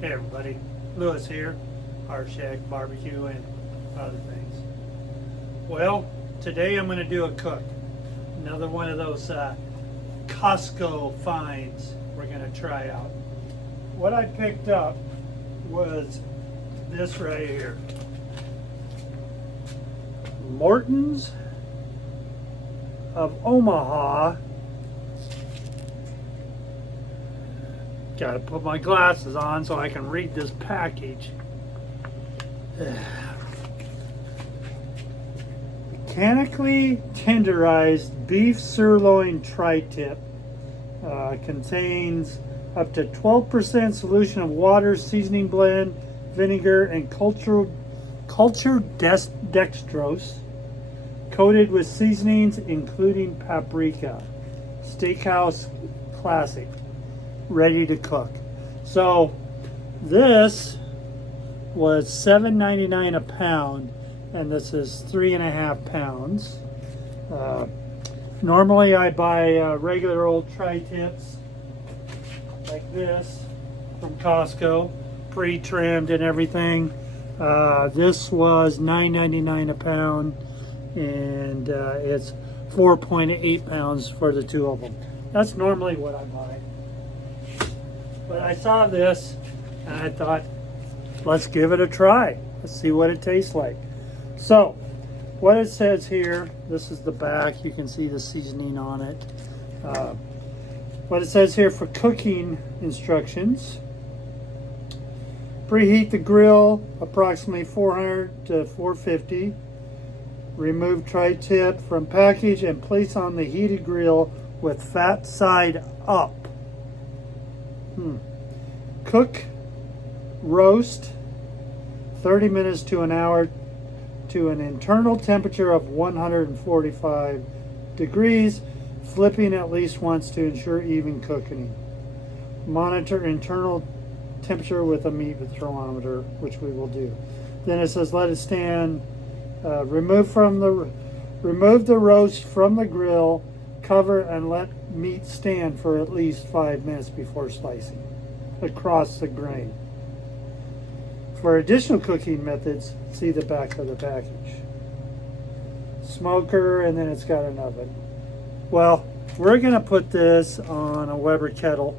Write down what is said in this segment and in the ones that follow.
Hey everybody, Lewis here, Rshackbbq and other things. Well, today I'm going to do a cook. Another one of those Costco finds we're going to try out. What I picked up was this right here. Morton's of Omaha. Got to put my glasses on so I can read this package. Mechanically tenderized beef sirloin tri tip contains up to 12% solution of water, seasoning blend, vinegar, and cultured dextrose, coated with seasonings including paprika. Steakhouse classic. Ready to cook. So this was $7.99 a pound, and this is 3.5 pounds. Normally I buy regular old tri-tips like this from Costco, pre-trimmed and everything. This was $9.99 a pound, and it's 4.8 pounds for the two of them. That's normally what I buy. But I saw this and I thought, let's give it a try. Let's see what it tastes like. So, what it says here, this is the back. You can see the seasoning on it. What it says here for cooking instructions. Preheat the grill approximately 400 to 450. Remove tri-tip from package and place on the heated grill with fat side up. Cook, roast 30 minutes to an hour to an internal temperature of 145 degrees, flipping at least once to ensure even cooking. Monitor internal temperature with a meat thermometer, which we will do. Then it says let it stand. Remove the roast from the grill, cover and let meat stand for at least 5 minutes before slicing across the grain. For additional cooking methods, see the back of the package. Smoker, and then it's got an oven. Well, we're going to put this on a Weber kettle,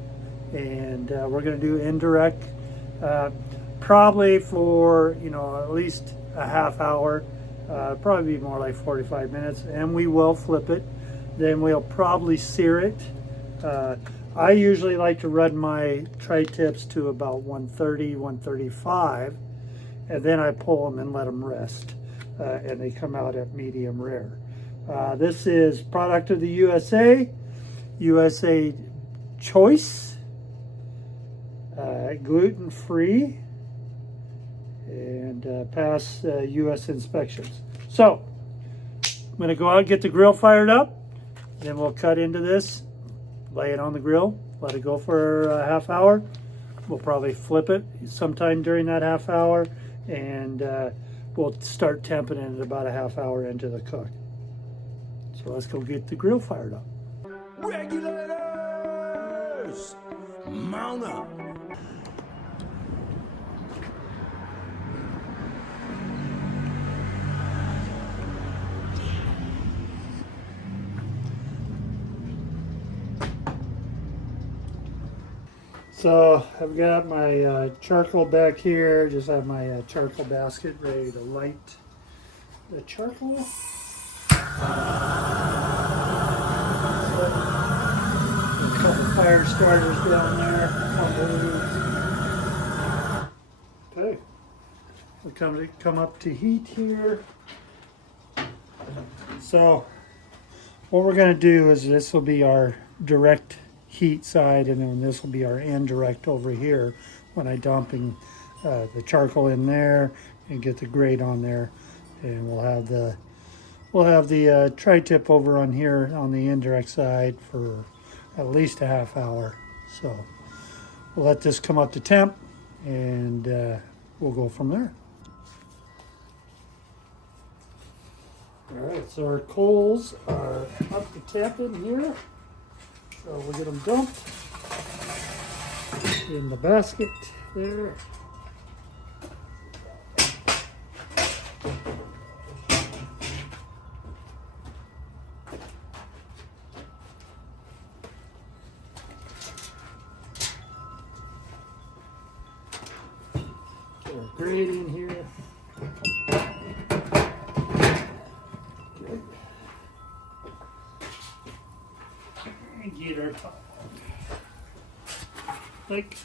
and we're going to do indirect, probably for at least a half hour, probably be more like 45 minutes, and we will flip it. Then we'll probably sear it. I usually like to run my tri-tips to about 130, 135, and then I pull them and let them rest, and they come out at medium rare. This is product of the USA choice, gluten-free, and pass US inspections. So I'm going to go out and get the grill fired up. Then we'll cut into this, lay it on the grill, let it go for a half hour. We'll probably flip it sometime during that half hour, and we'll start temping it at about a half hour into the cook. So let's go get the grill fired up. Regulators, mount up. So I've got my charcoal back here. Just have my charcoal basket ready to light the charcoal. A couple fire starters down there. Okay, we'll come up to heat here. So what we're going to do is this will be our direct heat side, and then this will be our indirect over here when I dumping the charcoal in there and get the grate on there, and we'll have the tri-tip over on here on the indirect side for at least a half hour. So we'll let this come up to temp, and we'll go from there. All right, so our coals are up to temp in here. So we'll get them dumped. in the basket there. Put our grate in here. Okay. And get our top. Like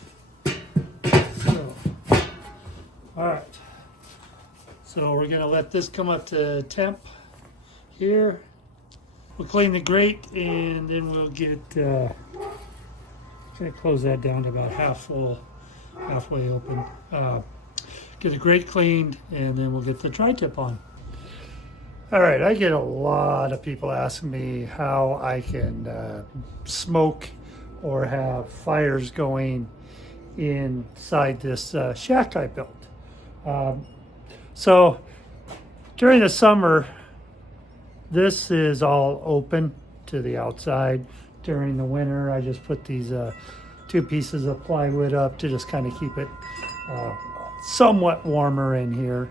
so. All right. So we're gonna let this come up to temp here. We'll clean the grate and then we'll get gonna close that down to about half full, halfway open. Get the grate cleaned and then we'll get the tri-tip on. All right, I get a lot of people asking me how I can smoke or have fires going inside this shack I built. So during the summer, this is all open to the outside. During the winter, I just put these 2 pieces of plywood up to just kind of keep it somewhat warmer in here.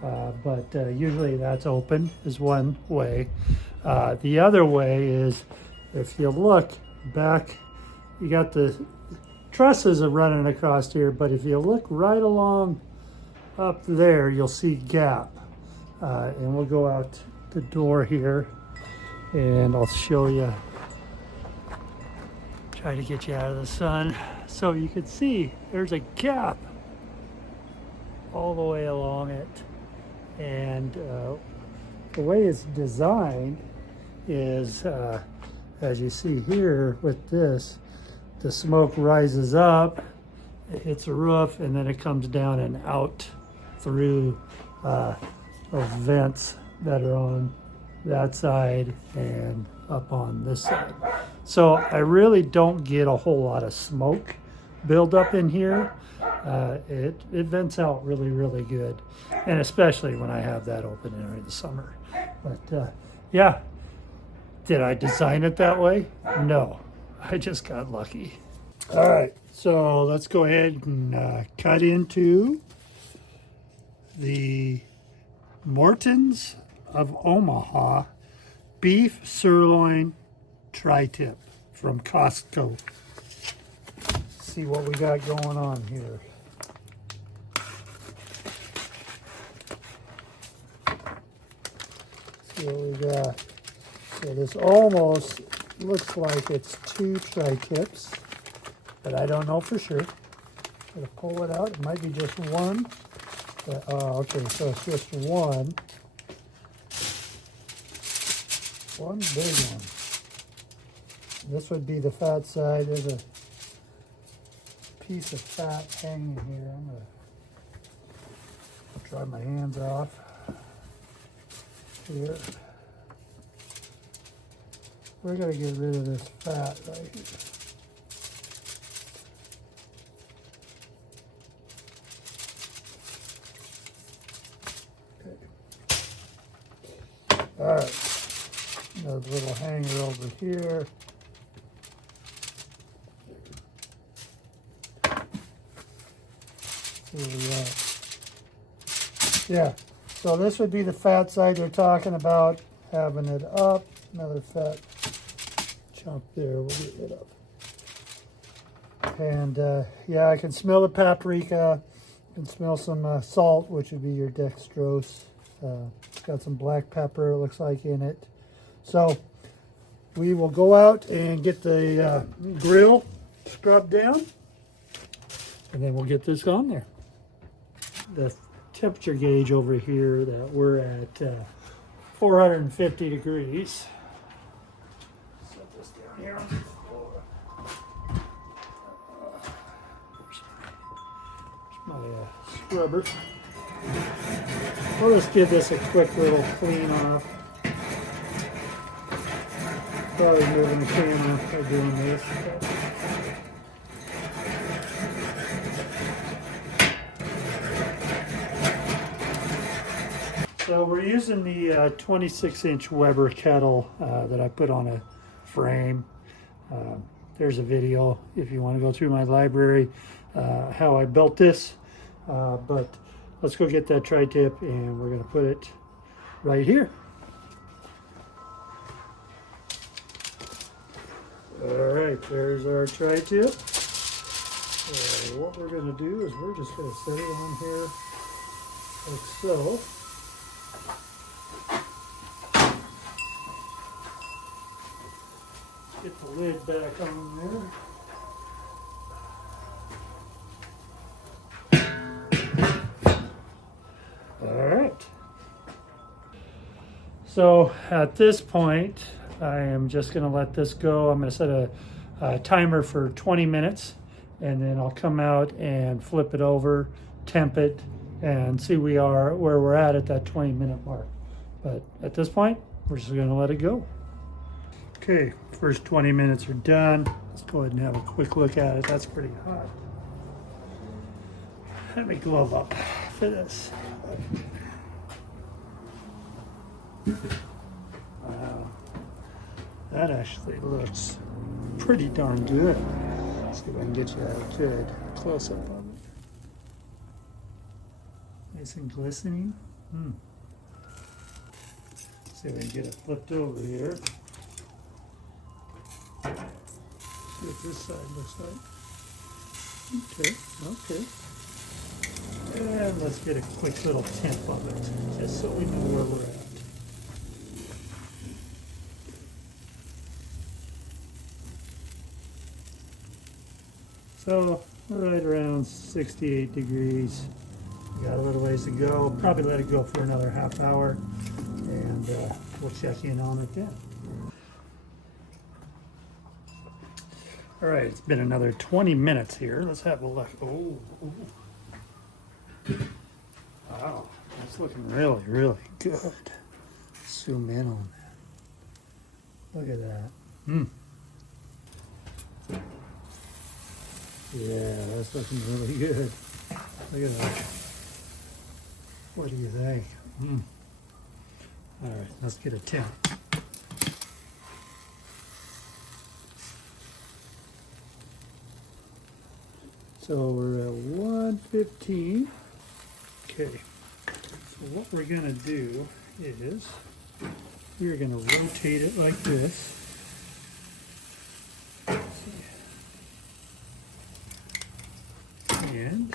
But usually that's open is one way. The other way is if you look back, you got the trusses are running across here, but if you look right along up there, you'll see gap. And we'll go out the door here and I'll show you. Try to get you out of the sun. So you can see there's a gap all the way along it. And the way it's designed is, as you see here with this, the smoke rises up, it hits the roof, and then it comes down and out through those vents that are on that side and up on this side. So I really don't get a whole lot of smoke build up in here. It vents out really, really good. And especially when I have that open during the summer. But yeah, did I design it that way? No, I just got lucky. All right, so let's go ahead and cut into the Morton's of Omaha beef sirloin tri tip from Costco. See what we got going on here. See what we got. So this almost looks like it's 2 tri tips, but I don't know for sure. Gonna pull it out. It might be just one. But, okay, so it's just one. One big one. This would be the fat side. There's a piece of fat hanging here. I'm gonna dry my hands off here. We're gonna get rid of this fat right here. Okay. All right. Another little hanger over here. Here we are. Yeah, so this would be the fat side they're talking about, having it up. Another fat chunk there we'll get rid of. And yeah, I can smell the paprika. I can smell some salt, which would be your dextrose. It's got some black pepper, it looks like, in it. So we will go out and get the grill scrubbed down, and then we'll get this on there. The temperature gauge over here that we're at 450 degrees. Set this down here on the floor. There's my scrubber. We'll just give this a quick little clean off. Probably moving the camera by doing this. So we're using the 26-inch Weber kettle that I put on a frame. there's a video if you want to go through my library, how I built this. But let's go get that tri-tip, and we're going to put it right here. All right, there's our tri-tip. So what we're going to do is we're just going to set it on here like so. Get the lid back on there. All right. So at this point, I am just going to let this go. I'm going to set a timer for 20 minutes, and then I'll come out and flip it over, temp it, and see where we're at that 20-minute mark. But at this point, we're just going to let it go. Okay, first 20 minutes are done. Let's go ahead and have a quick look at it. That's pretty hot. Let me glove up for this. Wow, that actually looks pretty darn good. Let's see if I can get you a good close-up of it. Nice and glistening. See if I can get it flipped over here. See what this side looks like. Okay. And let's get a quick little temp of it, just so we know where we're at. So, right around 68 degrees. We got a little ways to go. Probably let it go for another half hour, and we'll check in on it then. All right, it's been another 20 minutes here. Let's have a look. Oh. Wow, that's looking really, really good. Zoom in on that. Look at that. Yeah, that's looking really good. Look at that. What do you think? All right, let's get a temp. So we're at 115. Okay, so what we're gonna do is we're gonna rotate it like this. And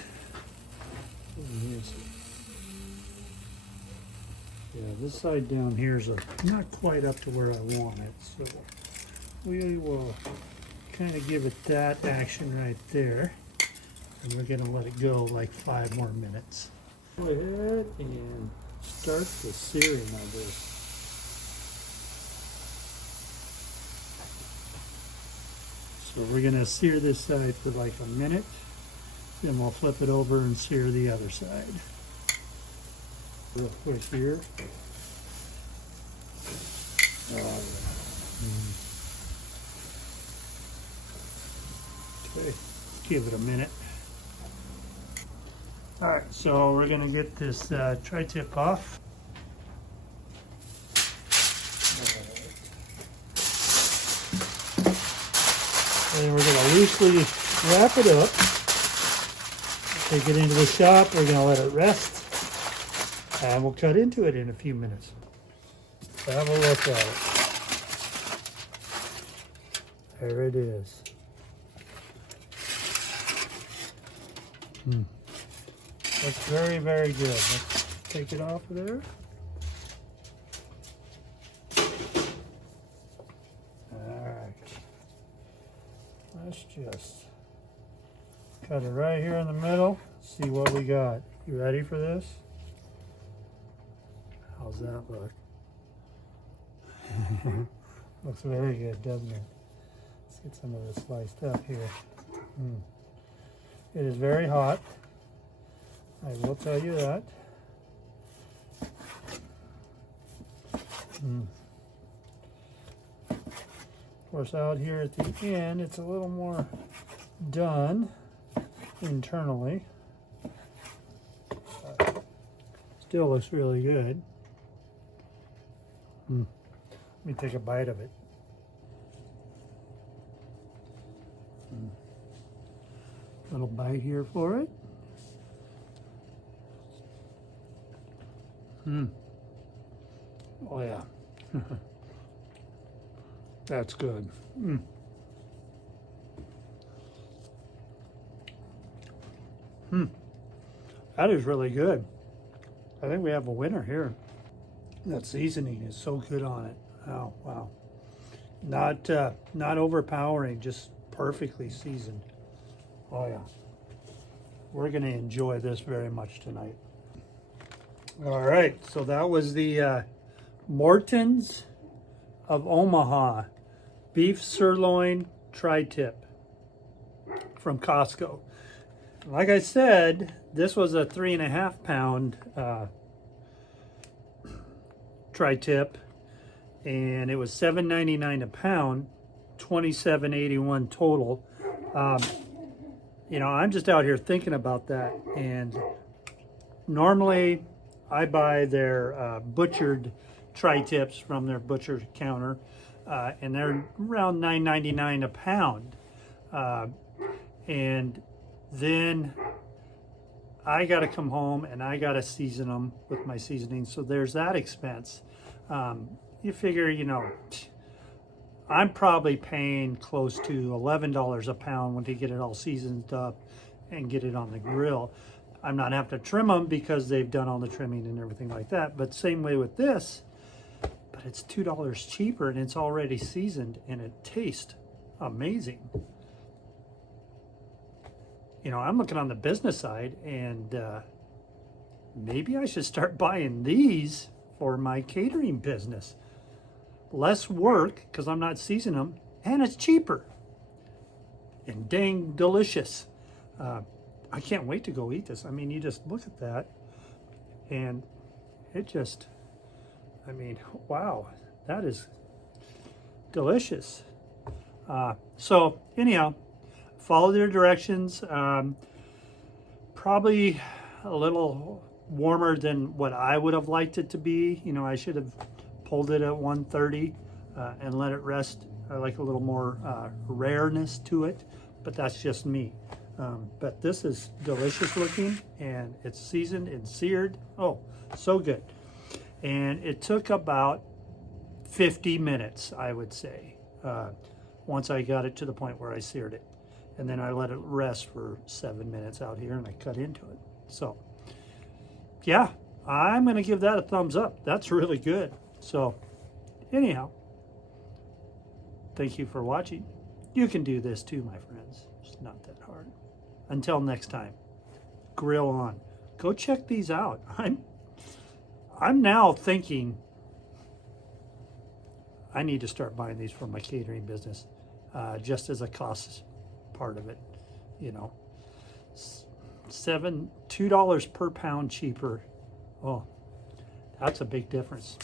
this side down here is not quite up to where I want it, so we will kind of give it that action right there, and we're going to let it go like 5 more minutes. Go ahead and start the searing of this. So we're going to sear this side for like a minute. Then we'll flip it over and sear the other side. Real quick here. Okay, give it a minute. All right, so we're gonna get this tri-tip off. And we're gonna loosely wrap it up. Take it into the shop, we're gonna let it rest, and we'll cut into it in a few minutes. Have a look at it. There it is. That's very, very good. Let's take it off of there. All right. Let's just cut it right here in the middle. See what we got. You ready for this? How's that look? Looks very good, doesn't it? Let's get some of this sliced up here. It is very hot. I will tell you that. Of course, out here at the end, it's a little more done internally. Still looks really good. Let me take a bite of it. Little bite here for it. Oh yeah. That's good. That is really good. I think we have a winner here. That seasoning is so good on it. Oh, wow. Not overpowering, just perfectly seasoned. Oh yeah. We're gonna enjoy this very much tonight. All right, so that was the Morton's of Omaha beef sirloin tri tip from Costco. Like I said, this was a 3.5 pound tri tip, and it was $7.99 a pound, $27.81 total. You know, I'm just out here thinking about that, and normally I buy their butchered tri-tips from their butcher counter, and they're around $9.99 a pound. And then I got to come home and I got to season them with my seasoning, so there's that expense. You figure, you know, I'm probably paying close to $11 a pound when they get it all seasoned up and get it on the grill. I'm not having to trim them because they've done all the trimming and everything like that. But same way with this, but it's $2 cheaper and it's already seasoned and it tastes amazing. You know, I'm looking on the business side, and maybe I should start buying these for my catering business. Less work because I'm not seasoning them, and it's cheaper and dang delicious. I can't wait to go eat this. I mean, you just look at that and it just, I mean, wow, that is delicious. So anyhow, follow their directions. Probably a little warmer than what I would have liked it to be. You know, I should have pulled it at 130 and let it rest. I like a little more rareness to it, but that's just me. But this is delicious looking, and it's seasoned and seared. Oh, so good. And it took about 50 minutes, I would say, once I got it to the point where I seared it. And then I let it rest for 7 minutes out here, and I cut into it. So yeah, I'm gonna give that a thumbs up. That's really good. So anyhow, thank you for watching. You can do this too, my friends. It's not that hard. Until next time, grill on. Go check these out. I'm now thinking I need to start buying these for my catering business, just as a cost part of it. You know, $2 per pound cheaper. Oh, that's a big difference.